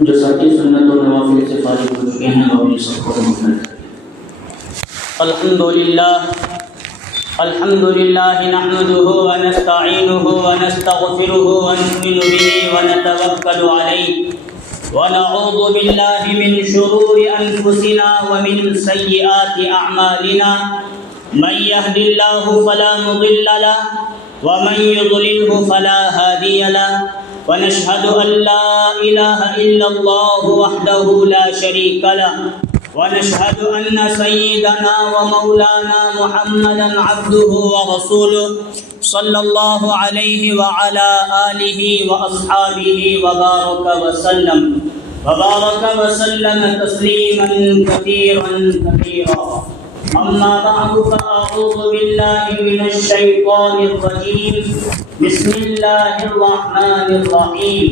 جو ساتھی سنت و نوافل سے فارغ ہو چکے ہیں اور یہ سب کو مکمل کریں۔ الحمد للہ نحمده ونستعینه ونستغفره ونؤمن به ونتوکل علیہ ونعوذ باللہ من شرور انفسنا ومن سیئات اعمالنا من يهد الله فلا مضل له ومن يضلله فلا هادي له ونشهد أن لا إله إلا الله وحده لا شريك له ونشهد أن سيدنا ومولانا محمدا عبده ورسوله صلى الله عليه وعلى آله وأصحابه وبارك وسلم تسليما كثيرا أما بعد فأعوذ بالله من الشيطان الرجيم بسم الله الرحمن الرحيم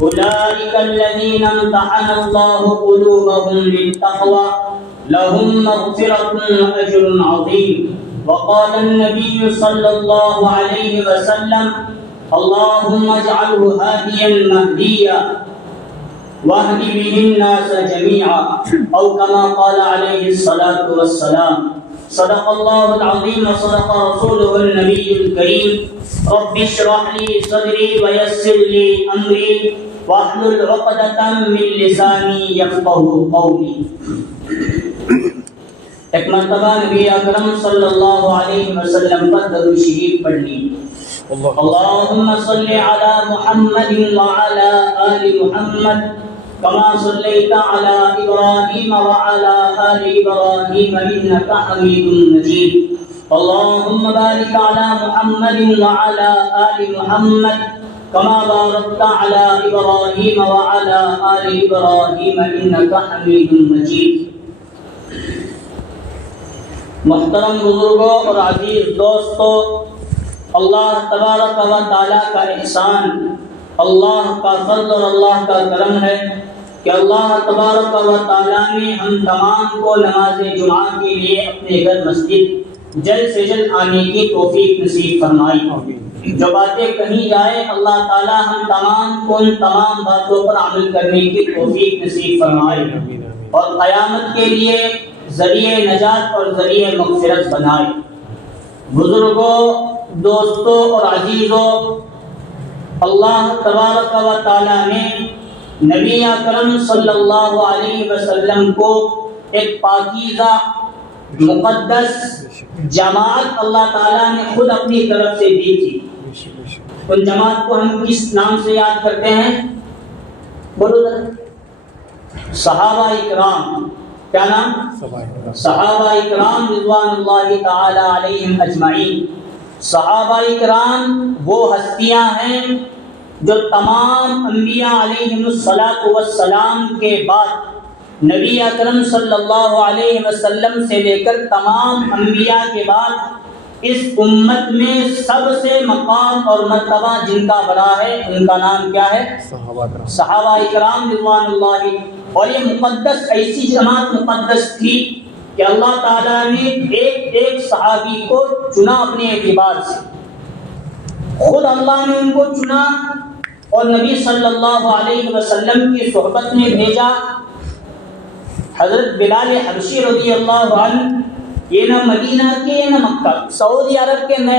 أولئك الذين امتحن الله قلوبهم للتقوى لهم مغفرة وأجر عظيم وقال النبي صلى الله عليه وسلم اللهم اجعله هاديا مهديا واهد به الناس جميعا او كما قال عليه الصلاة والسلام صدق الله العظيم وصدق رسوله النبي الكريم رب اشرح لي صدري ويسر لي امري واحلل عقدة من لساني يفقهوا قولي۔ ایک مرتبہ نبی اکرم صلی اللہ علیہ وسلم پر درود شریف پڑھ لی۔ اللهم صل على محمد وعلى آل محمد كما صليت على إبراهيم وعلى آل إبراهيم إنك حميد مجيد اللهم بارك على محمد وعلى آل محمد كما باركت على إبراهيم وعلى آل إبراهيم إنك حميد مجيد۔ محترم بزرگوں اور عزیز دوستو، اللہ تبارک و تعالیٰ کا احسان، اللہ کا فضل اور اللہ کا کرم ہے کہ اللہ تبارک و تعالیٰ نے ہم تمام کو نماز جمعہ کے لیے اپنے گھر مسجد جلد سے جلد آنے کی توفیق نصیب فرمائی۔ جو باتیں کہیں جائے اللہ تعالیٰ ہم تمام کو ان تمام باتوں پر عمل کرنے کی توفیق نصیب فرمائے اور قیامت کے لیے ذریعہ نجات اور ذریعہ مغفرت بنائے۔ بزرگوں، دوستوں اور عزیزوں، اللہ تبارک و تعالیٰ نے نبی اکرم صلی اللہ علیہ وسلم کو ایک پاکیزہ مقدس جماعت اللہ تعالیٰ نے خود اپنی طرف سے دی تھی۔ ان جماعت کو ہم کس نام سے یاد کرتے ہیں؟ بولو ذرا۔ صحابہ اکرام۔ کیا نام؟ صحابہ اکرام رضوان اللہ تعالی علیہم اجمعین۔ صحابہ اکرام وہ ہستیاں ہیں جو تمام انبیاء علیہم السلام کے بعد نبی اکرم صلی اللہ علیہ وسلم سے لے کر تمام انبیاء کے بعد اس امت میں سب سے مقام اور مرتبہ جن کا بڑا ہے ان کا نام کیا ہے؟ صحابہ اکرام رضوان اللہ۔ اور یہ مقدس ایسی جماعت مقدس تھی کہ اللہ تعالیٰ نے ایک ایک صحابی کو چنا اپنے اعتبار سے، خود اللہ نے ان کو چنا اور نبی صلی اللہ علیہ وسلم کی صحبت میں بھیجا۔ حضرت بلال حبشی رضی اللہ عنہ، یہ نہ مدینہ کے نہ مکہ، سعودی عرب کے نہ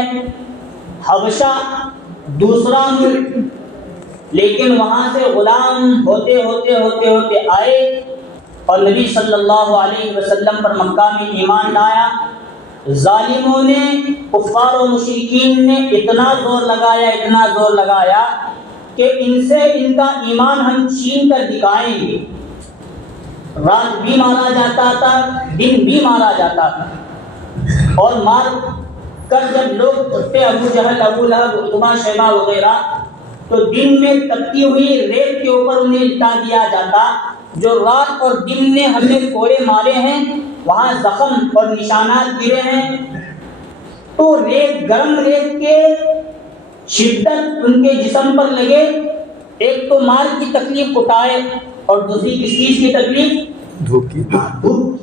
حبشہ دوسرا ملک، لیکن وہاں سے غلام ہوتے ہوتے آئے اور نبی صلی اللہ علیہ وسلم پر مکہ میں ایمان لایا۔ ظالموں نے، کفار و مشرکین نے اتنا زور لگایا کہ ان سے ان کا ایمان ہم چھین کر دکھائیں گے۔ رات بھی مارا جاتا تھا، دن بھی مارا جاتا تھا، اور مار کر جب لوگ اٹھتے ابو جہل، ابو لہب، عتبہ، شیبہ وغیرہ، تو دن میں تپتی ہوئی ریت کے اوپر انہیں لٹا دیا جاتا۔ جو رات اور دن نے ہم نے کوڑے مارے ہیں وہاں زخم اور نشانات گرے ہیں، تو ریت، گرم ریت کے شدت ان کے جسم پر لگے، ایک تو مار کی تکلیف اٹھائے اور دوسری کس چیز کی تکلیف؟ دھوپ کی،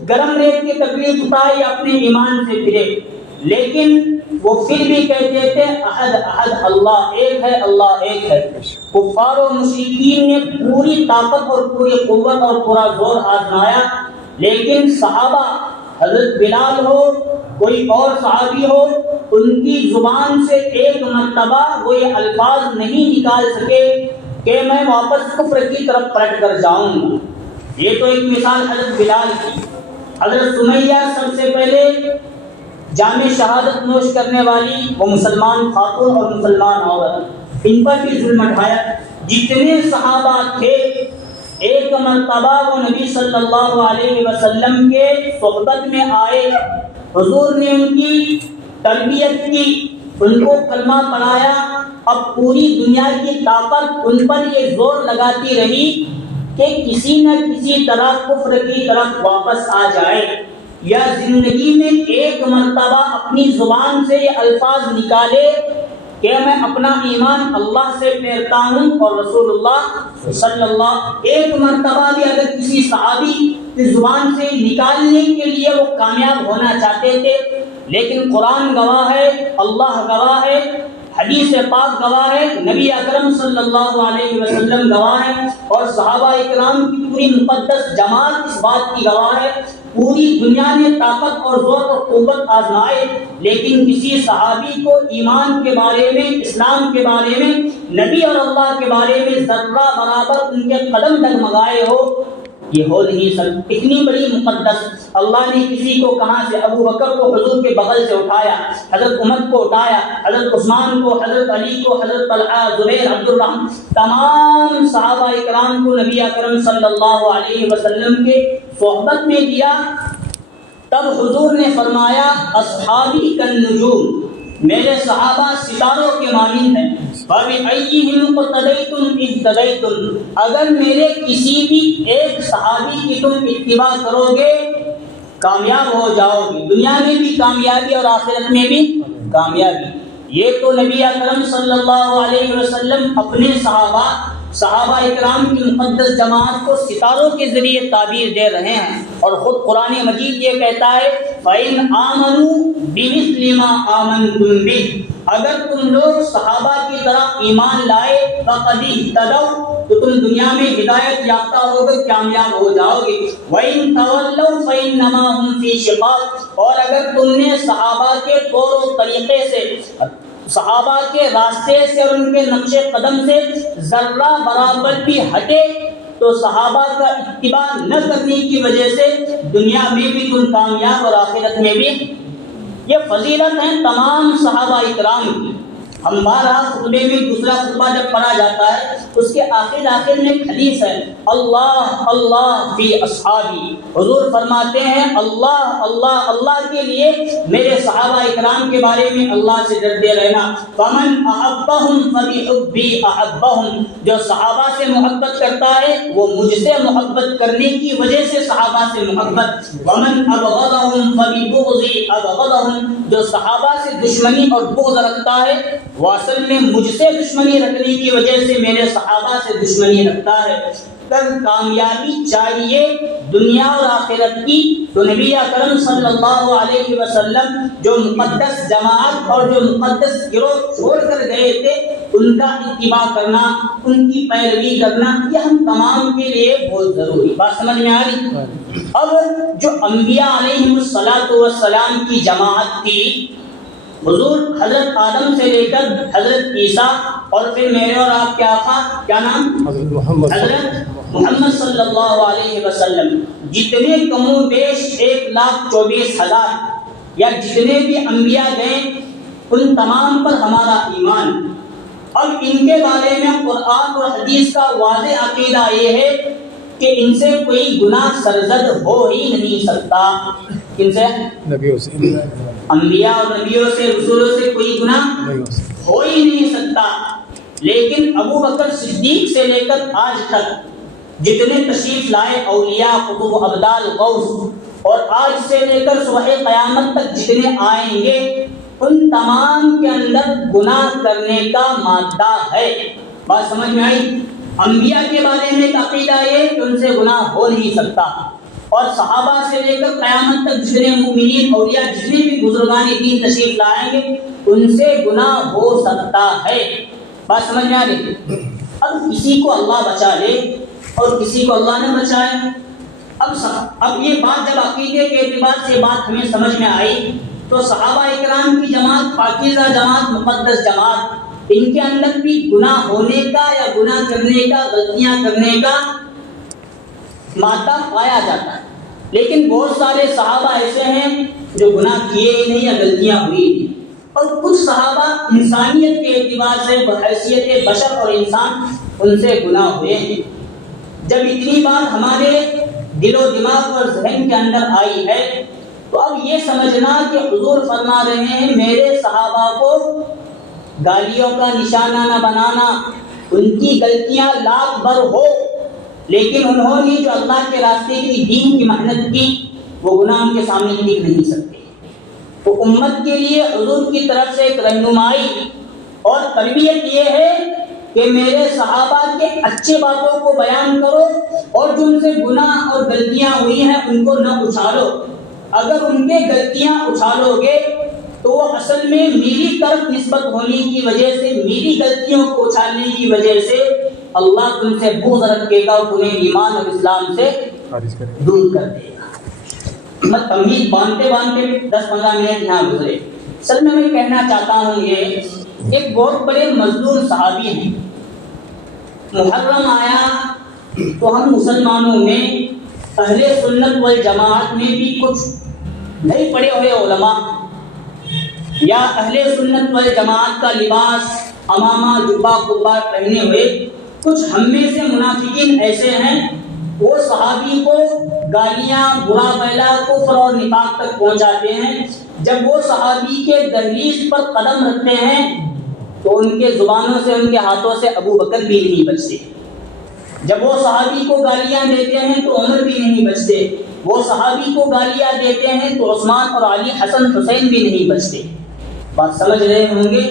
گرم ریت کی تکلیف اٹھائے، اپنے ایمان سے پھرے۔ لیکن وہ پھر بھی کہتے تھے احد احد، اللہ ایک ہے، اللہ ایک ہے۔ کفار و مشرکین نے پوری طاقت اور پوری قوت اور پورا زور آزمایا، لیکن صحابہ، حضرت بلال ہو کوئی اور صحابی ہو، ان کی زبان سے ایک مرتبہ وہ یہ الفاظ نہیں نکال سکے کہ میں واپس کفر کی طرف پلٹ کر جاؤں گا۔ یہ تو ایک مثال حضرت بلال کی۔ حضرت سمیہ سب سے پہلے جامع شہادت نوش کرنے والی وہ مسلمان خاتون اور مسلمان عورت، ان پر بھی ظلم ڈھایا۔ جتنے صحابہ تھے ایک مرتبہ وہ نبی صلی اللہ علیہ وسلم کے صحبت میں آئے، حضور نے ان کی تربیت کی، ان کو کلمہ پڑھایا۔ اب پوری دنیا کی طاقت ان پر یہ زور لگاتی رہی کہ کسی نہ کسی طرح کفر کی طرف واپس آ جائے، یا زندگی میں ایک مرتبہ اپنی زبان سے یہ الفاظ نکالے کہ میں اپنا ایمان اللہ سے پھیرتا ہوں اور رسول اللہ صلی اللہ۔ ایک مرتبہ بھی اگر کسی صحابی کی زبان سے نکالنے کے لیے وہ کامیاب ہونا چاہتے تھے، لیکن قرآن گواہ ہے، اللہ گواہ ہے، حدیث پاک گواہ ہے، نبی اکرم صلی اللہ علیہ وسلم گواہ ہے، اور صحابہ اکرام کی پوری مقدس جماعت اس بات کی گواہ ہے۔ پوری دنیا نے طاقت اور زور اور قوت آزمائے، لیکن کسی صحابی کو ایمان کے بارے میں، اسلام کے بارے میں، نبی اور اللہ کے بارے میں ذرہ برابر ان کے قدم ڈگمگائے ہو، یہ ہو نہیں سکتا۔ اتنی بڑی مقدس اللہ نے کسی کو کہاں سے، ابو بکر کو حضور کے بغل سے اٹھایا، حضرت عمر کو اٹھایا، حضرت عثمان کو، حضرت علی کو، حضرت طلحہ، زبیر، عبد الرحمن، تمام صحابہ اکرام کو نبی اکرم صلی اللہ علیہ وسلم کے صحبت میں دیا۔ تب حضور نے فرمایا اصحابی کالنجوم، میرے صحابہ ستاروں کے مانند ہیں، فَبِأَيِّهِمْ اقْتَدَيْتُمْ اهْتَدَيْتُمْ، اگر میرے کسی بھی ایک صحابی کی تم اتباع کرو گے کامیاب ہو جاؤ گے، دنیا میں بھی کامیابی اور آخرت میں بھی کامیابی۔ یہ تو نبی اکرم صلی اللہ علیہ وسلم اپنے صحابہ اکرام کی مقدس جماعت کو ستاروں کے ذریعے تعبیر دے رہے ہیں، اور خود قرآن مجید یہ کہتا ہے فَإِنْ آمَنُوا بِمِثْلِ مَا آمَنْتُمْ بِهِ، اگر تم لوگ صحابہ کی طرح ایمان لائے فَقَدِ اهْتَدَوْا، تو تم دنیا میں ہدایت یافتہ ہو گے، کامیاب ہو جاؤ گے۔ وَإِنْ تَوَلَّوْا فَإِنَّمَا هُمْ فِي شِقَاقٍ، اور اگر تم نے صحابہ کے طور و طریقے سے، صحابہ کے راستے سے اور ان کے نقش قدم سے ذرہ برابر بھی ہٹے، تو صحابہ کا اتباع نہ کرنے کی وجہ سے دنیا میں بھی تم کامیاب اور آخرت میں بھی۔ یہ فضیلت ہے تمام صحابہ اکرام کی۔ ہم بارہا خطبے میں دوسرا خطبہ جب پڑھا جاتا ہے اس کے آخر میں ایک حدیث ہے، اللہ اللہ فی اصحابی، حضور فرماتے ہیں اللہ اللہ اللہ کے لیے میرے صحابہ اکرام کے بارے میں اللہ سے ڈرتے رہنا۔ فمن احبہم فبحبی احبہم، جو صحابہ سے محبت کرتا ہے وہ مجھ سے محبت کرنے کی وجہ سے صحابہ سے محبت۔ ومن ابغضہم فببغضی ابغضہم، جو صحابہ سے دشمنی اور بغض رکھتا ہے وہ اصل میں مجھ سے دشمنی رکھنے کی وجہ سے میرے صحابہ سے دشمنی رکھتا ہے۔ کل کامیابی چاہیے دنیا اور آخرت کی، تو نبی اکرم صلی اللہ علیہ وسلم جو مقدس جماعت اور جو مقدس گروہ چھوڑ کر گئے تھے ان کا اتباع کرنا، ان کی پیروی کرنا، یہ ہم تمام کے لیے بہت ضروری۔ بات سمجھ میں آ رہی؟ اب جو انبیاء علیہم السلام کی جماعت تھی، حضور حضرت آدم سے لے کر حضرت عیسیٰ اور پھر میرے اور آپ کے آقا کیا نام، حضرت محمد صلی اللہ علیہ وسلم، جتنے کم و بیش 1,24,000 یا جتنے بھی انبیاء گئے ان تمام پر ہمارا ایمان۔ اب ان کے بارے میں قرآن اور حدیث کا واضح عقیدہ یہ ہے کہ ان سے کوئی گناہ سرزد ہو ہی نہیں سکتا۔ کن سے؟ نبیوں سے، انبیاء اور نبیوں سے، رسولوں سے کوئی گناہ ہو ہی نہیں سکتا۔ لیکن ابو بکر صدیق سے لے کر آج تک جتنے تشریف لائے اولیاء، قطب، ابدال، غوث، اور آج سے لے کر صبح قیامت تک جتنے آئیں گے ان تمام کے اندر گناہ کرنے کا مادہ ہے۔ بات سمجھ میں آئی؟ انبیاء کے بارے میں عقیدہ یہ کہ ان سے گناہ ہو نہیں سکتا، اور صحابہ سے لے کر قیامت تک جتنے مومنین، اولیاء، جتنے بھی بزرگان دین تشریف لائیں گے ان سے گناہ ہو سکتا ہے۔ بات سمجھ میں آ رہی؟ اب کسی کو اللہ بچا لے اور کسی کو اللہ نہ بچائے. اب یہ بات جب عقیدے کے اعتبار سے بات ہمیں سمجھ میں آئی تو صحابہ اکرام کی جماعت پاکیزہ جماعت مقدس جماعت, ان کے اندر بھی گناہ ہونے کا یا گناہ کرنے کا غلطیاں کرنے کا مادہ پایا جاتا ہے, لیکن بہت سارے صحابہ ایسے ہیں جو گناہ کیے ہی نہیں یا غلطیاں ہوئی نہیں, اور کچھ صحابہ انسانیت کے اعتبار سے بحیثیت بشر اور انسان ان سے گناہ ہوئے ہیں. جب اتنی بات ہمارے دل و دماغ اور ذہن کے اندر آئی ہے تو اب یہ سمجھنا کہ حضور فرما رہے ہیں میرے صحابہ کو گالیوں کا نشانہ نہ بنانا, ان کی غلطیاں لاکھ بر ہو لیکن انہوں نے جو اللہ کے راستے کی دین کی محنت کی وہ گناہ ان کے سامنے دکھ نہیں سکتے. تو امت کے لیے حضور کی طرف سے ایک رہنمائی اور تربیت یہ ہے کہ میرے صحابہ کے اچھے باتوں کو بیان کرو اور جو ان سے گناہ اور غلطیاں ہوئی ہیں ان کو نہ اچھالو. اگر ان کے غلطیاں اچھالو گے تو وہ اصل میں میری طرف نسبت ہونے کی وجہ سے, میری غلطیوں کو اچھالنے کی وجہ سے اللہ تم سے بغض رکھے گا اور تمہیں ایمان اور اسلام سے دور کر دے گا. میں تمیز باندھتے باندھتے 10-15 منٹ یہاں گزرے. اصل میں کہنا چاہتا ہوں یہ ایک بہت بڑے مظلوم صحابی ہیں. محرم آیا تو ہم مسلمانوں میں اہل سنت والجماعت میں بھی کچھ نہیں پڑے ہوئے علماء یا اہل سنت والجماعت کا لباس امامہ جبہ قبا پہنے ہوئے کچھ ہم میں سے منافقین ایسے ہیں وہ صحابی کو گالیاں برا بھلا کفر اور نفاق تک پہنچاتے ہیں. جب وہ صحابی کے دہلیز پر قدم رکھتے ہیں تو ان کے زبانوں سے ان کے ہاتھوں سے ابو بکر بھی نہیں بچتے. جب وہ صحابی کو گالیاں دیتے ہیں تو عمر بھی نہیں بچتے. وہ صحابی کو گالیاں دیتے ہیں تو عثمان اور علی حسن حسین بھی نہیں بچتے. بات سمجھ رہے ہوں گے.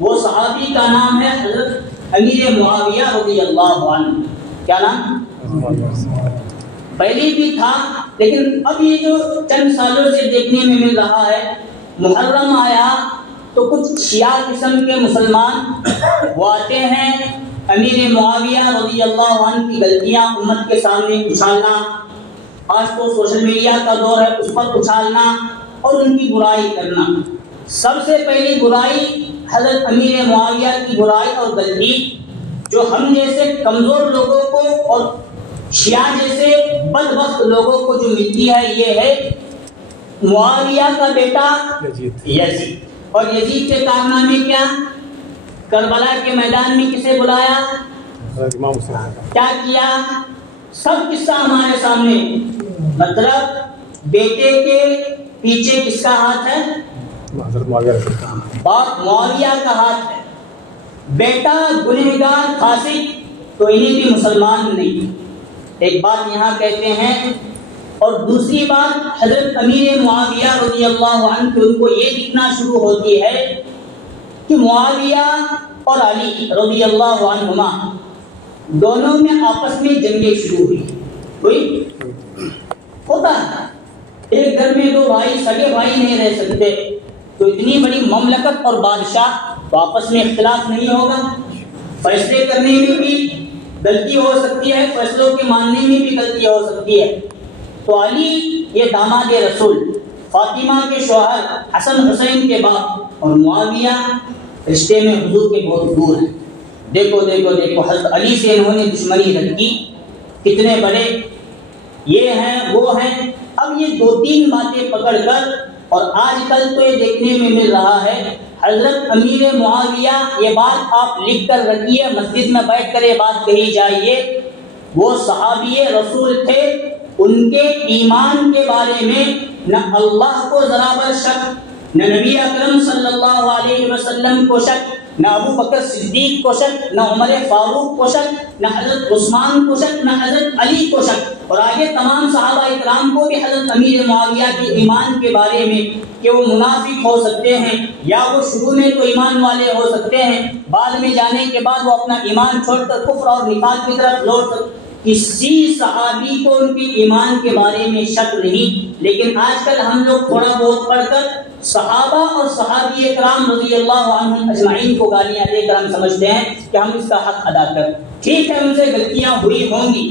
وہ صحابی کا نام ہے حضرت امیر معاویہ رضی اللہ عنہ. کیا نام؟ پہلے بھی تھا لیکن اب یہ جو چند سالوں سے دیکھنے میں مل رہا ہے, محرم آیا تو کچھ شیعہ قسم کے مسلمان وہ آتے ہیں امیر معاویہ رضی اللہ عنہ کی غلطیاں امت کے سامنے اچھالنا, آج تو سوشل میڈیا کا دور ہے اس پر اچھالنا اور ان کی برائی کرنا. سب سے پہلی برائی حضرت امیر معاویہ کی برائی اور غلطی جو ہم جیسے کمزور لوگوں کو اور شیعہ جیسے بدبخت لوگوں کو جو ملتی ہے یہ ہے معاویہ کا بیٹا یزید. اور یزید کے کارنامے کیا؟ کربلا کے میدان میں کسے بلایا, کیا کیا, سب قصہ ہمارے سامنے. مطلب بیٹے کے پیچھے کس کا ہاتھ ہے؟ باپ معاویہ کا ہاتھ ہے. بیٹا گنہگار فاسق تو انہیں بھی مسلمان نہیں. ایک بات یہاں کہتے ہیں. اور دوسری بات حضرت امیر معاویہ رضی اللہ عنہ کہ ان کو یہ دکھنا شروع ہوتی ہے کہ معاویہ اور علی رضی اللہ عنہما دونوں میں آپس میں جنگیں شروع ہوئی. ہوتا ہے ایک گھر میں دو بھائی سگے بھائی نہیں رہ سکتے تو اتنی بڑی مملکت اور بادشاہ تو آپس میں اختلاف نہیں ہوگا. فیصلے کرنے میں بھی غلطی ہو سکتی ہے, فیصلوں کے ماننے میں بھی غلطی ہو سکتی ہے. تو علی یہ داماد رسول, فاطمہ کے شوہر, حسن حسین کے باپ, اور معاویہ رشتے میں حضور کے بہت دور ہیں. دیکھو دیکھو دیکھو حضرت علی سے انہوں نے دشمنی رکھی, کتنے بڑے یہ ہیں وہ ہیں. اب یہ 2-3 باتیں پکڑ کر اور آج کل تو یہ دیکھنے میں مل رہا ہے حضرت امیر معاویہ, یہ بات آپ لکھ کر رکھیے, مسجد میں بیٹھ کر یہ بات کہی جائیے, وہ صحابی رسول تھے, ان کے ایمان کے بارے میں نہ اللہ کو ذرا بر شک, نہ نبی اکرم صلی اللہ علیہ وسلم کو شک, نہ ابو بکر صدیق کو شک, نہ عمر فاروق کو شک, نہ حضرت عثمان کو شک, نہ حضرت علی کو شک, اور آگے تمام صحابہ اکرام کو بھی حضرت امیر معاویہ کے ایمان کے بارے میں کہ وہ منافق ہو سکتے ہیں یا وہ شروع میں تو ایمان والے ہو سکتے ہیں, بعد میں جانے کے بعد وہ اپنا ایمان چھوڑ کر کفر اور نفاق کی طرف لوٹ سکتے. کسی صحابی کو ان کے ایمان کے بارے میں شک نہیں. لیکن آج کل ہم لوگ تھوڑا بہت پڑھ کر صحابہ اور صحابی اکرام رضی اللہ عنہم اجمعین کو گالیاں دے کر ہم سمجھتے ہیں کہ ہم اس کا حق ادا کریں. ٹھیک ہے ان سے غلطیاں ہوئی ہوں گی،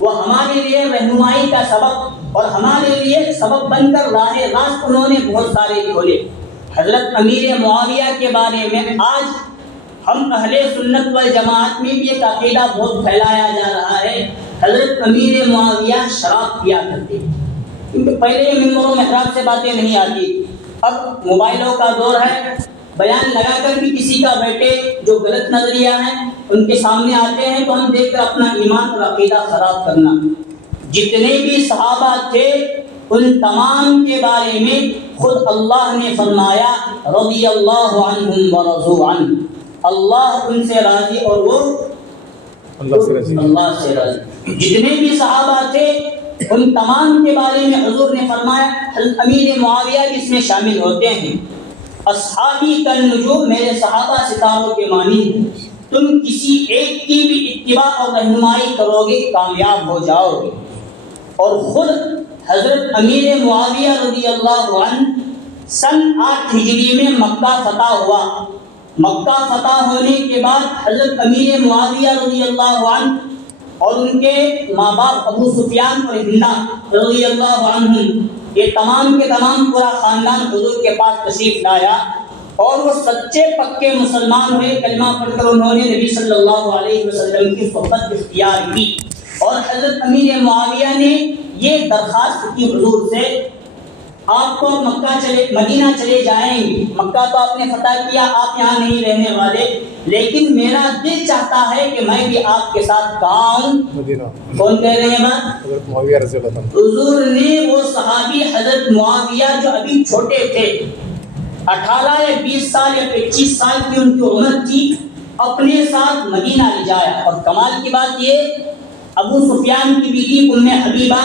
وہ ہمارے لیے رہنمائی کا سبب اور ہمارے لیے سبب بن کر راہ راست انہوں نے بہت سارے کھولے۔ حضرت امیر معاویہ کے بارے میں آج ہم اہل سنت والجماعت میں بھی ایک عقیدہ بہت پھیلایا جا رہا ہے، حضرت امیر معاویہ شراب پیا کرتے، کیونکہ پہلے منبر و محراب سے باتیں نہیں آتی، اب موبائلوں کا دور ہے، بیان لگا کر بھی کسی کا بیٹے جو غلط نظریہ ہیں ان کے سامنے آتے ہیں تو ہم دیکھ کر اپنا ایمان اور عقیدہ خراب کرنا۔ جتنے بھی صحابہ تھے ان تمام کے بارے میں خود اللہ نے فرمایا رضی اللہ عنہم ورضوا عنہ، اللہ ان سے راضی اور وہ اللہ سے راضی۔ جتنے بھی صحابہ تھے ان تمام کے بارے میں حضور نے فرمایا، امیر معاویہ بھی اس میں شامل ہوتے ہیں۔ اصحابی کالنجوم، میرے صحابہ ستاروں کے مانند، تم کسی ایک کی بھی اتباع اور رہنمائی کرو گے کامیاب ہو جاؤ گے۔ اور خود حضرت امیر معاویہ رضی اللہ عنہ سن 8 ہجری میں مکہ فتح ہوا۔ مکہ فتح ہونے کے بعد حضرت امیر معاویہ رضی اللہ عنہ اور ان کے ماں باپ ابو سفیان اور ہند رضی اللہ عنہ، یہ تمام کے تمام پورا خاندان حضور کے پاس تشریف لایا اور وہ سچے پکے مسلمان ہوئے، کلمہ پڑھ کر انہوں نے نبی صلی اللہ علیہ وسلم کی صحبت اختیار کی۔ اور حضرت امیر معاویہ نے یہ درخواست کی حضور سے، آپ تو مدینہ چلے جائیں گے، مکہ تو آپ نے فتح کیا، آپ یہاں نہیں رہنے والے، لیکن میرا دل چاہتا ہے کہ میں بھی آپ کے ساتھ کہاں ہوں مدینہ۔ کون کہہ رہے ہیں بات؟ حضرت معاویہ رضی اللہ عنہ۔ حضور نے وہ صحابی حضرت معاویہ جو ابھی چھوٹے تھے، 18 یا 20 سال یا 25 سال کی ان کی عمر تھی، اپنے ساتھ مدینہ لے جایا۔ اور کمال کی بات یہ، ابو سفیان کی بیوی ام حبیبہ،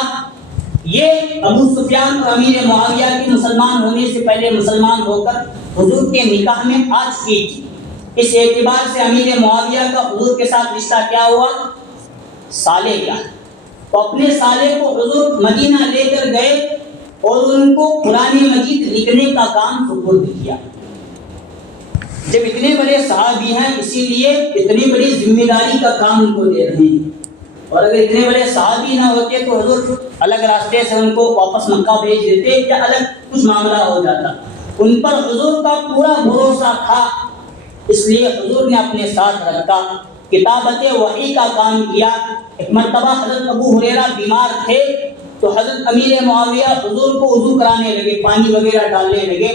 یہ ابو سفیان اور امیر معاویہ کے مسلمان ہونے سے پہلے مسلمان ہو کر حضور کے نکاح میں آ چکی تھی۔ اس اعتبار سے امیر معاویہ کا حضور کے ساتھ رشتہ کیا ہوا؟ سالے کا۔ تو اپنے سالے کو حضور مدینہ لے کر گئے اور ان کو قرآن مجید لکھنے کا کام سپرد کیا۔ جب اتنے بڑے صحابی ہیں اسی لیے اتنی بڑی ذمہ داری کا کام ان کو دے رہے ہیں، اور اگر اتنے بڑے صحابی نہ ہوتے تو حضور الگ راستے سے ان کو واپس مکہ بھیج دیتے یا الگ کچھ معاملہ ہو جاتا۔ ان پر حضور کا پورا بھروسہ تھا، اس لیے حضور نے اپنے ساتھ رکھا، کتابت وحی کا کام کیا۔ ایک مرتبہ حضرت ابو ہریرہ بیمار تھے تو حضرت امیر معاویہ حضور کو وضو کرانے لگے، پانی وغیرہ ڈالنے لگے،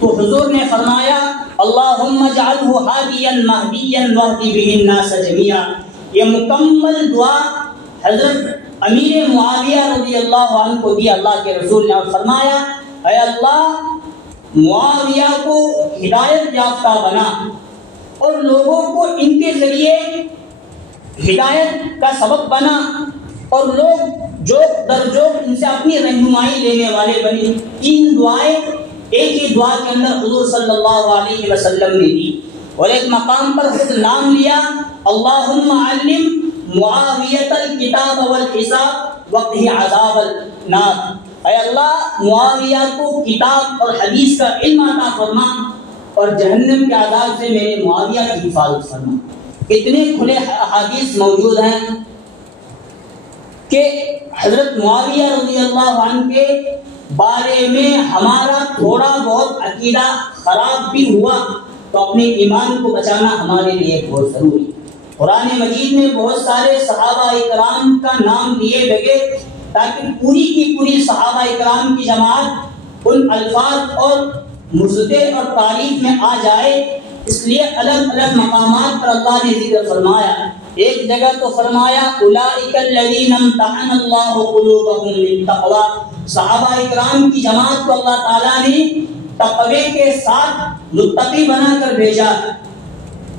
تو حضور نے فرمایا اللہم اجعلہ ہادیا مہدیا واہد بہ الناس جمیعا۔ یہ مکمل دعا حضرت امیر معاویہ رضی اللہ عنہ کو دی اللہ کے رسول نے، اور فرمایا اے اللہ معاویہ کو ہدایت یافتہ بنا اور لوگوں کو ان کے ذریعے ہدایت کا سبب بنا، اور لوگ جو در جو ان سے اپنی رہنمائی لینے والے بنے۔ 3 دعائیں ایک ہی دعا کے اندر حضور صلی اللہ علیہ وسلم نے دی، اور ایک مقام پر خود نام لیا اللہم علم معاویۃ الکتاب والحساب وقہ عذاب النار۔ اے اللہ معاویہ کو کتاب اور حدیث کا علم عطا فرما اور جہنم کے عذاب سے میرے معاویہ کی حفاظت فرما۔ اتنے کھلے احادیث موجود ہیں کہ حضرت معاویہ رضی اللہ عنہ کے بارے میں ہمارا تھوڑا بہت عقیدہ خراب بھی ہوا تو اپنے ایمان کو بچانا ہمارے لیے بہت ضروری۔ قرآن مجید میں بہت سارے صحابہ اکرام کا نام لیے لگے تاکہ پوری کی پوری صحابہ اکرام کی جماعت ان الفاظ اور مزدے اور تعریف میں آ جائے، اس لیے الگ الگ مقامات پر اللہ نے ذکر فرمایا۔ ایک جگہ تو فرمایا اولئک الذین امتحن اللہ قلوبہم للتقوی، صحابہ اکرام کی جماعت کو اللہ تعالیٰ نے تقوی کے ساتھ متقی بنا کر بھیجا۔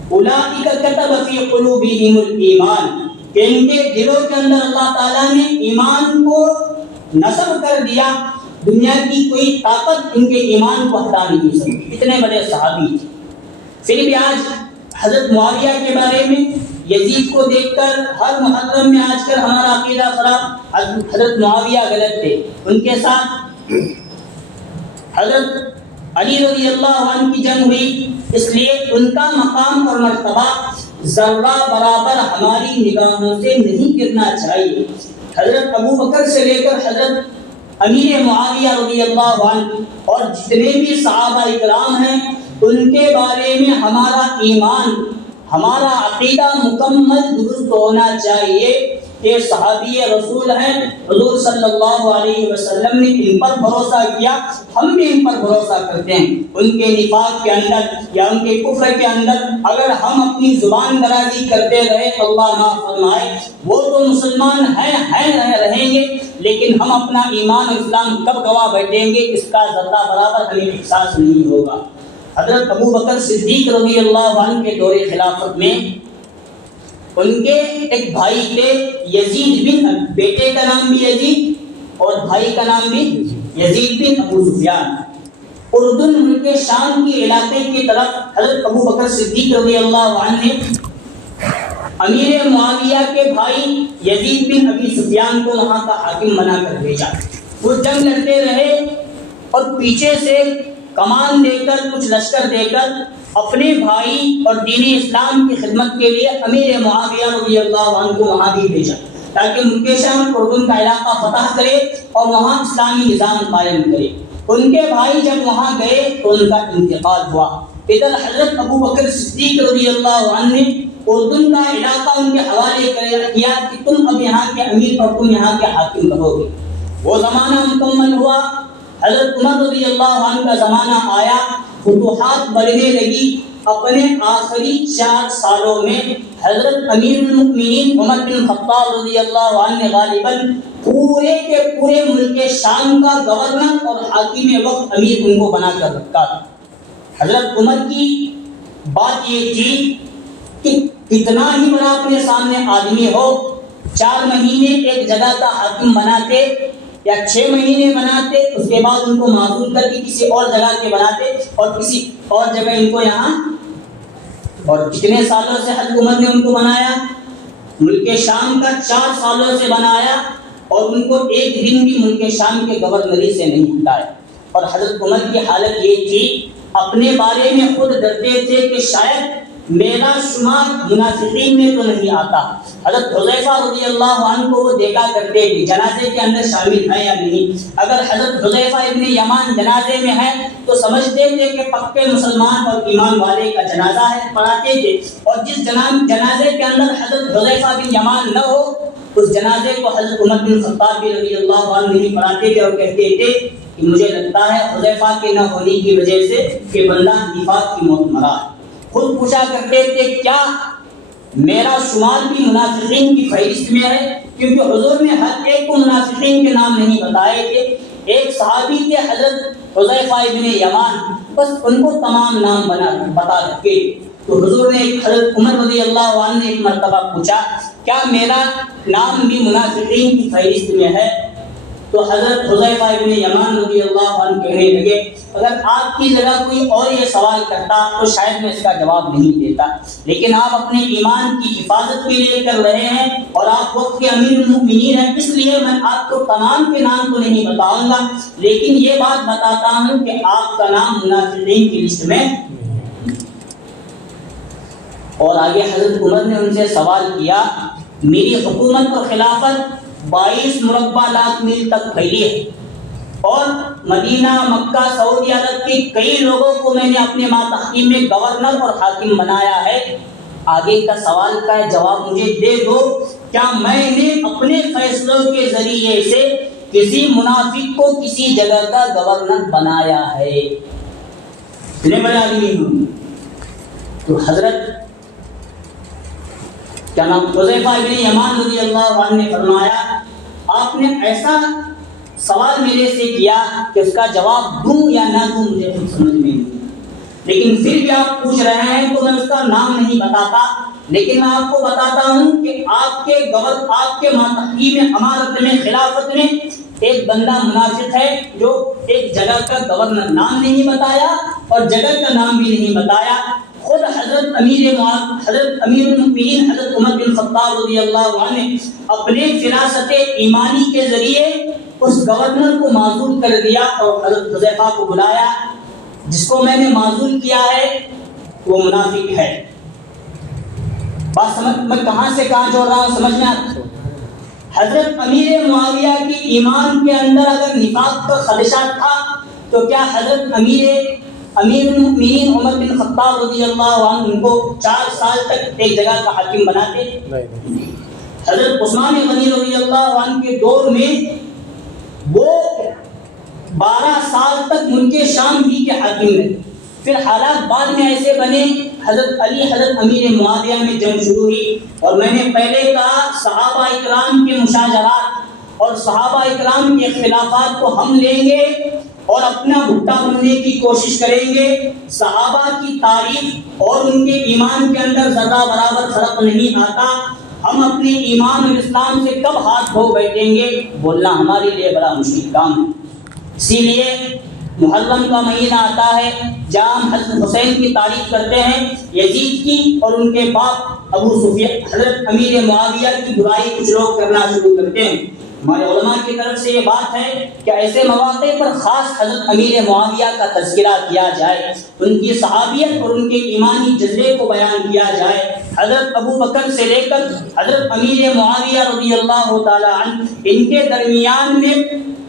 اولئک کتب فی قلوبہم الایمان، کہ ان کے دلوں کے اندر اللہ تعالیٰ نے ایمان کو نصب کر دیا، دنیا کی کوئی طاقت ان کے ایمان کو ہٹا نہیں سکتی۔ اتنے بڑے صحابی تھے، پھر بھی آج حضرت معاویہ کے بارے میں یزید کو دیکھ کر ہر محرم میں آج کل ہمارا عقیدہ خراب، حضرت معاویہ غلط تھے، ان کے ساتھ حضرت علی رضی اللہ عنہ کی جنگ ہوئی، اس لیے ان کا مقام اور مرتبہ ذرہ برابر ہماری نگاہوں سے نہیں گرنا چاہیے۔ حضرت ابو بکر سے لے کر حضرت امیر معاویہ رضی اللہ عنہ اور جتنے بھی صحابہ اکرام ہیں ان کے بارے میں ہمارا ایمان، ہمارا عقیدہ مکمل درست ہونا چاہیے کہ صحابی رسول ہیں، حضور صلی اللہ علیہ وسلم نے ان پر بھروسہ کیا، ہم بھی ان پر بھروسہ کرتے ہیں۔ ان کے نفاق کے اندر یا ان کے کفر کے اندر اگر ہم اپنی زبان درازی کرتے رہے تو اللہ نہ فرمائے وہ تو مسلمان ہیں رہیں گے، لیکن ہم اپنا ایمان اور اسلام کب گوا بیٹھیں گے اس کا ذرہ برابر ہمیں احساس نہیں ہوگا۔ حضرت ابو بکر صدیق رضی اللہ عنہ کے دور خلافت میں ان کے ایک بھائی تھے یزید بن، بیٹے کا نام بھی یزید اور بھائی کا نام بھی یزید بن ابو سفیان۔ اردن ملک شام کے علاقے کی طرف حضرت ابو بکر صدیق رضی اللہ عنہ نے امیر معاویہ کے بھائی یزید بن ابی سفیان کو وہاں کا حاکم بنا کر بھیجا۔ وہ جنگ لڑتے رہے اور پیچھے سے کمان دے کر کچھ لشکر دے کر اپنے بھائی اور دین اسلام کی خدمت کے لیے امیر معاویہ رضی اللہ عنہ کو وہاں بھی بھیجا تاکہ ملک شام اردن کا علاقہ فتح کرے اور وہاں اسلامی نظام قائم کرے۔ ان کے بھائی جب وہاں گئے تو ان کا انتقال ہوا۔ ادھر حضرت ابو بکر صدیق رضی اللہ عنہ نے اردن کا علاقہ ان کے حوالے کیا کہ تم اب یہاں کے امیر اور تم یہاں کے حاکم رہو گے۔ وہ زمانہ مکمل ہوا، حضرت عمر رضی اللہ عنہ کا زمانہ آیا، فتوحات بڑھنے لگی۔ اپنے آخری 4 سالوں میں حضرت امیر المؤمنین عمر بن خطاب رضی اللہ عنہ نے غالباً پورے کے پورے ملک شام کا گورنر اور حاکم وقت امیر ان کو بنا کر رکھا تھا۔ حضرت عمر کی بات یہ تھی کہ کتنا ہی بڑا اپنے سامنے آدمی ہو، 4 مہینے ایک جگہ کا حاکم بناتے یا 6 مہینے بناتے، اس کے بعد ان کو معزول کر کے کسی اور جگہ کے بناتے اور کسی اور جگہ ان کو یہاں، اور کتنے سالوں سے حضرت عمر نے ان کو بنایا، ملک شام کا 4 سالوں سے بنایا اور ان کو ایک دن بھی ملک شام کے گورنری سے نہیں ہٹایا۔ اور حضرت عمر کی حالت یہ تھی، اپنے بارے میں خود ڈرتے تھے کہ شاید میرا شمار منافقین میں تو نہیں آتا۔ حضرت حذیفہ رضی اللہ عنہ کو وہ دیکھا کرتے تھے جنازے کے اندر شامل ہے یا نہیں۔ اگر حضرت حذیفہ ابن یمان جنازے میں ہے تو سمجھتے تھے کہ پکے مسلمان اور ایمان والے کا جنازہ ہے، پڑھاتے تھے، اور جس جنازے کے اندر حضرت حذیفہ بن یمان نہ ہو اس جنازے کو حضرت عمر بن خطاب رضی اللہ عنہ نہیں پڑھاتے تھے اور کہتے تھے کہ مجھے لگتا ہے حذیفہ کے نہ ہونے کی وجہ سے کہ بندہ نفاق کی موت مرا۔ خود پوچھا کرتے تھے کیا میرا شمار بھی منافقین کی فہرست میں ہے، کیونکہ حضور نے ہر ایک کو منافقین کے نام نہیں بتائے تھے۔ ایک صحابی تھے حضرت حذیفہ ابن یمان، بس ان کو تمام نام بتا رکھے۔ تو حضور نے حضرت عمر رضی اللہ عنہ نے ایک مرتبہ پوچھا کیا میرا نام بھی منافقین کی فہرست میں ہے؟ تو حضرت حذیفہ ابن یمان رضی اللہ عنہ کہنے لگے اگر آپ کی جگہ کوئی اور یہ سوال کرتا تو شاید میں اس کا جواب نہیں دیتا، لیکن آپ اپنے ایمان کی حفاظت کے لیے کر رہے ہیں اور آپ وقت کے امیر المؤمنین ہیں، اس لیے میں آپ کو تمام کے نام تو نہیں بتاؤں گا، لیکن یہ بات بتاتا ہوں کہ آپ کا نام منافقین کی لسٹ میں۔ اور آگے حضرت عمر نے ان سے سوال کیا میری حکومت اور خلافت 22 مربع لاکھ میل تک پھیلی ہے اور مدینہ، مکہ، سعودی عرب کے کئی لوگوں کو میں نے اپنے ماتحتیم میں گورنر اور حاکم بنایا ہے۔ آگے کا سوال کا جواب مجھے دے دو، کیا میں نے اپنے فیصلوں کے ذریعے سے کسی منافق کو کسی جگہ کا گورنر بنایا ہے؟ اتنے بڑے آدمی ہوں۔ تو حضرت کیا نام حذیفہ ابن یمان رضی اللہ عنہ نے فرمایا آپ نے ایسا سوال میرے سے کیا کہ اس کا جواب دوں یا نہ دوں مجھے خود سمجھ میں نہیں، لیکن پھر بھی آپ پوچھ رہے ہیں تو میں اس کا نام نہیں بتاتا، لیکن میں آپ کو بتاتا ہوں کہ آپ کے ماتحتیم امارت میں، خلافت میں ایک بندہ منافق ہے جو ایک جگہ کا گورنر نام نہیں بتایا اور جگہ کا نام بھی نہیں بتایا۔ خود حضرت امیر المؤمنین حضرت عمر بن خطاب رضی اللہ عنہ نے اپنے فراست ایمانی کے ذریعے اس گورنر کو معزول کر دیا اور حضرت حذیفہ کو بلایا، جس کو میں نے معزول کیا ہے وہ منافق ہے۔ بات سمجھ میں کہاں سے کہاں جوڑ رہا ہوں، سمجھ میں آتا؟ حضرت امیر معاویہ کی ایمان کے اندر اگر نفاق کا خدشہ تھا تو کیا حضرت امیر المؤمنین عمر بن خطاب رضی اللہ عنہ ان کو 4 سال تک ایک جگہ کا حاکم بناتے؟ حضرت عثمان غنی رضی اللہ عنہ کے دور میں وہ 12 سال تک ملک شام ہی کے حاکم رہے، پھر حالات بعد میں ایسے بنے، حضرت علی حضرت امیر معاویہ میں جنگ شروع ہوئی، اور میں نے پہلے کہا صحابہ اکرام کے مشاجرات اور صحابہ اکرام کے اختلافات کو ہم لیں گے اور اپنا بھٹا بننے کی کوشش کریں گے۔ صحابہ کی تعریف اور ان کے ایمان کے اندر ذرہ برابر فرق نہیں آتا، ہم اپنے ایمان اور اسلام سے کب ہاتھ دھو بیٹھیں گے بولنا ہمارے لیے بڑا مشکل کام ہے۔ اسی لیے محرم کا مہینہ آتا ہے جہاں ہم حضرت حسین کی تعریف کرتے ہیں، یزید کی اور ان کے باپ ابو سفیان حضرت امیر معاویہ کی برائی کچھ لوگ کرنا شروع کرتے ہیں۔ ہمارے علماء کی طرف سے یہ بات ہے کہ ایسے مواقع پر خاص حضرت امیر معاویہ کا تذکرہ کیا جائے، ان کی صحابیت اور ان کے ایمانی جذبے کو بیان کیا جائے۔ حضرت ابو بکر سے لے کر حضرت امیر معاویہ رضی اللہ تعالی عنہ ان کے درمیان میں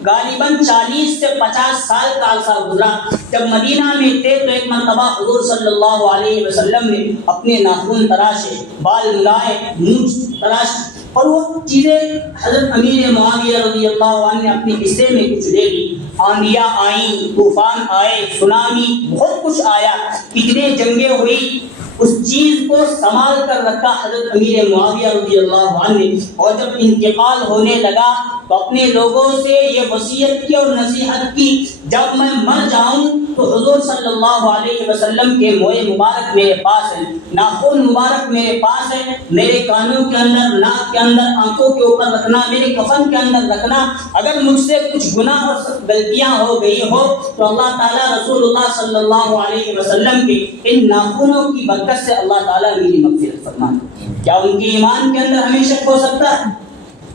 غالباً 40 سے 50 سال کا عرصہ گزرا۔ جب مدینہ میں تھے تو ایک مرتبہ حضور صلی اللہ علیہ وسلم نے اپنے ناخن تراشے، بال ملائے، مونچھ تراشے، اور وہ چیزیں حضرت امیر معاویہ رضی اللہ عنہ نے اپنے حصے میں کچھ لے لی۔ آندیاں آئیں، طوفان آئے، سونامی، بہت کچھ آیا، کتنے جنگیں ہوئی، اس چیز کو سنبھال کر رکھا حضرت امیر معاویہ رضی اللہ عنہ نے، اور جب انتقال ہونے لگا تو اپنے لوگوں سے یہ وصیت کی اور نصیحت کی، جب میں مر جاؤں تو حضور صلی اللہ علیہ وسلم کے موئے مبارک میرے پاس ہیں، ناخن مبارک میرے پاس ہے، میرے کانوں کے اندر، ناک کے اندر، آنکھوں کے اوپر رکھنا، میرے کفن کے اندر رکھنا۔ اگر مجھ سے کچھ گناہ اور غلطیاں ہو گئی ہو تو اللہ تعالیٰ رسول اللہ صلی اللہ علیہ وسلم کے ان ناخنوں کی برکت سے اللہ تعالیٰ میری مغفرت فرمائے۔ کیا ان کے ایمان کے اندر ہمیں شک ہو سکتا ہے؟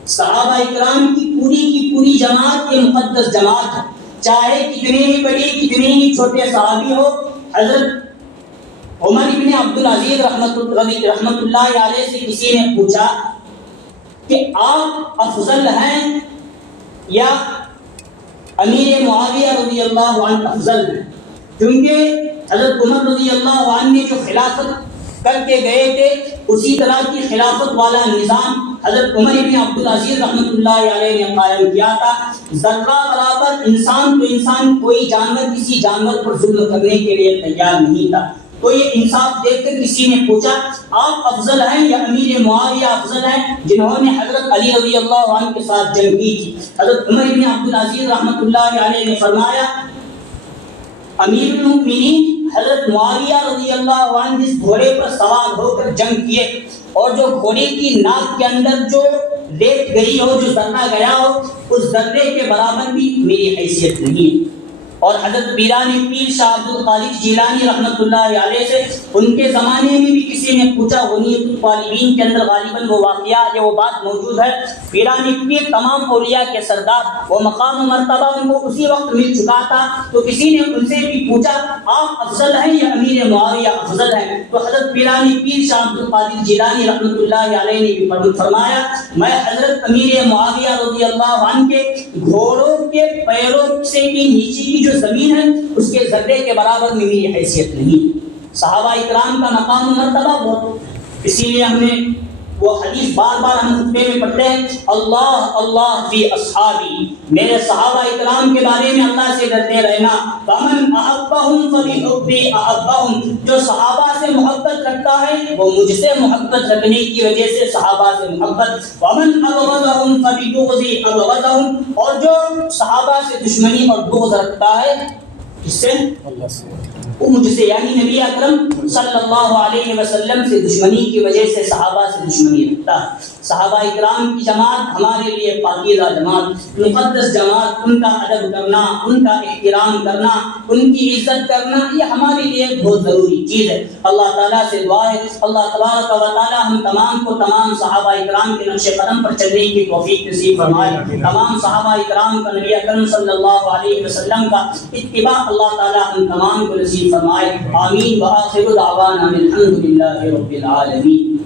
صحابہ اکرام کی پوری جماعت یہ مقدس جماعت ہے، چاہے کتنے ہی بڑی کتنے ہی چھوٹے صحابی ہو۔ حضرت عمر ابن عبدالعزیز رحمت اللہ علیہ سے کسی نے پوچھا کہ آپ افضل ہیں یا امیر معاویہ رضی اللہ عنہ افضل ہیں؟ کیونکہ حضرت عمر رضی اللہ عنہ نے جو خلافت کر کے گئے تھے اسی طرح کی خلافت والا نظام حضرت عمر ابن عبدالعزیز رحمت اللہ علیہ نے قائم کیا تھا۔ ذرہ برابر انسان تو انسان، کوئی جانور کسی جانور پر ظلم کرنے کے لیے تیار نہیں تھا۔ تو یہ انصاف دیکھ کر کسی نے پوچھا آپ افضل ہیں یا امیر معاویہ افضل ہیں جنہوں نے حضرت علی رضی اللہ عنہ کے ساتھ جنگ کی تھی؟ حضرت عمر ابن عبدالعزیز رحمت اللہ علیہ نے فرمایا امیر المؤمنین حضرت معاویہ رضی اللہ عنہ جس گھوڑے پر سوار ہو کر جنگ کیے اور جو گھوڑے کی ناک کے اندر جو ریت گئی ہو، جو ذرہ گیا ہو، اس ذرے کے برابر بھی میری حیثیت نہیں ہے۔ اور حضرت پیرانی پیر شاہ عبد القادر جیلانی رحمت اللہ علیہ سے ان کے زمانے میں بھی کسی نے پوچھا، غنیۃ الطالبین کے اندر غالباً وہ واقعہ یا وہ بات موجود ہے۔ پیرانی پیر تمام اولیاء کے سردار، وہ مقام و مرتبہ ان کو اسی وقت مل چکا تھا، تو کسی نے ان سے بھی پوچھا آپ افضل ہیں یا امیر معاویہ افضل ہیں؟ تو حضرت پیرانی پیر شاہ عبد القادر جیلانی رحمت اللہ علیہ نے بھی فرمایا میں حضرت امیر معاویہ رضی اللہ عنہ کے گھوڑوں کے پیروں سے بھی نیچے کی جو زمین ہے اس کے ذرے کے برابر میں میری حیثیت نہیں۔ صحابہ اکرام کا مقام و مرتبہ بہت، اسی لیے ہم نے وہ حدیث بار بار ہم خطبے میں پڑھتے ہیں اللہ اللہ فی اصحابی، میرے صحابہ اکرام کے بارے میں اللہ سے ڈرتے رہنا۔ فمن احبہم فبحبی احبہم، جو صحابہ سے محبت رکھتا ہے وہ مجھ سے محبت رکھنے کی وجہ سے صحابہ سے محبت۔ ومن ابغضہم فببغضی ابغضہم، اور جو صحابہ سے دشمنی اور بغض رکھتا ہے کس سے؟ اللہ سے، وہ مجھ سے یعنی نبی اکرم صلی اللہ علیہ وسلم سے دشمنی کی وجہ سے صحابہ سے دشمنی رکھتا ہے۔ صحابہ اکرام کی جماعت ہمارے لیے پاکیزہ جماعت، مقدس جماعت، ان کا ادب کرنا، ان کا احترام کرنا، ان کی عزت کرنا یہ ہمارے لیے بہت ضروری چیز ہے۔ اللہ تعالیٰ سے دعا ہے اللہ تبارک و تعالیٰ ہم تمام کو تمام صحابہ اکرام کے نقش قدم پر چلنے کی توفیق نصیب فرمائے، تمام صحابہ اکرام کا نبی اکرم صلی اللہ علیہ وسلم کا اتباع اللہ تعالیٰ ہم تمام کو نصیب فرمائے، آمین۔ وآخر دعوانا الحمد للہ رب العالمین۔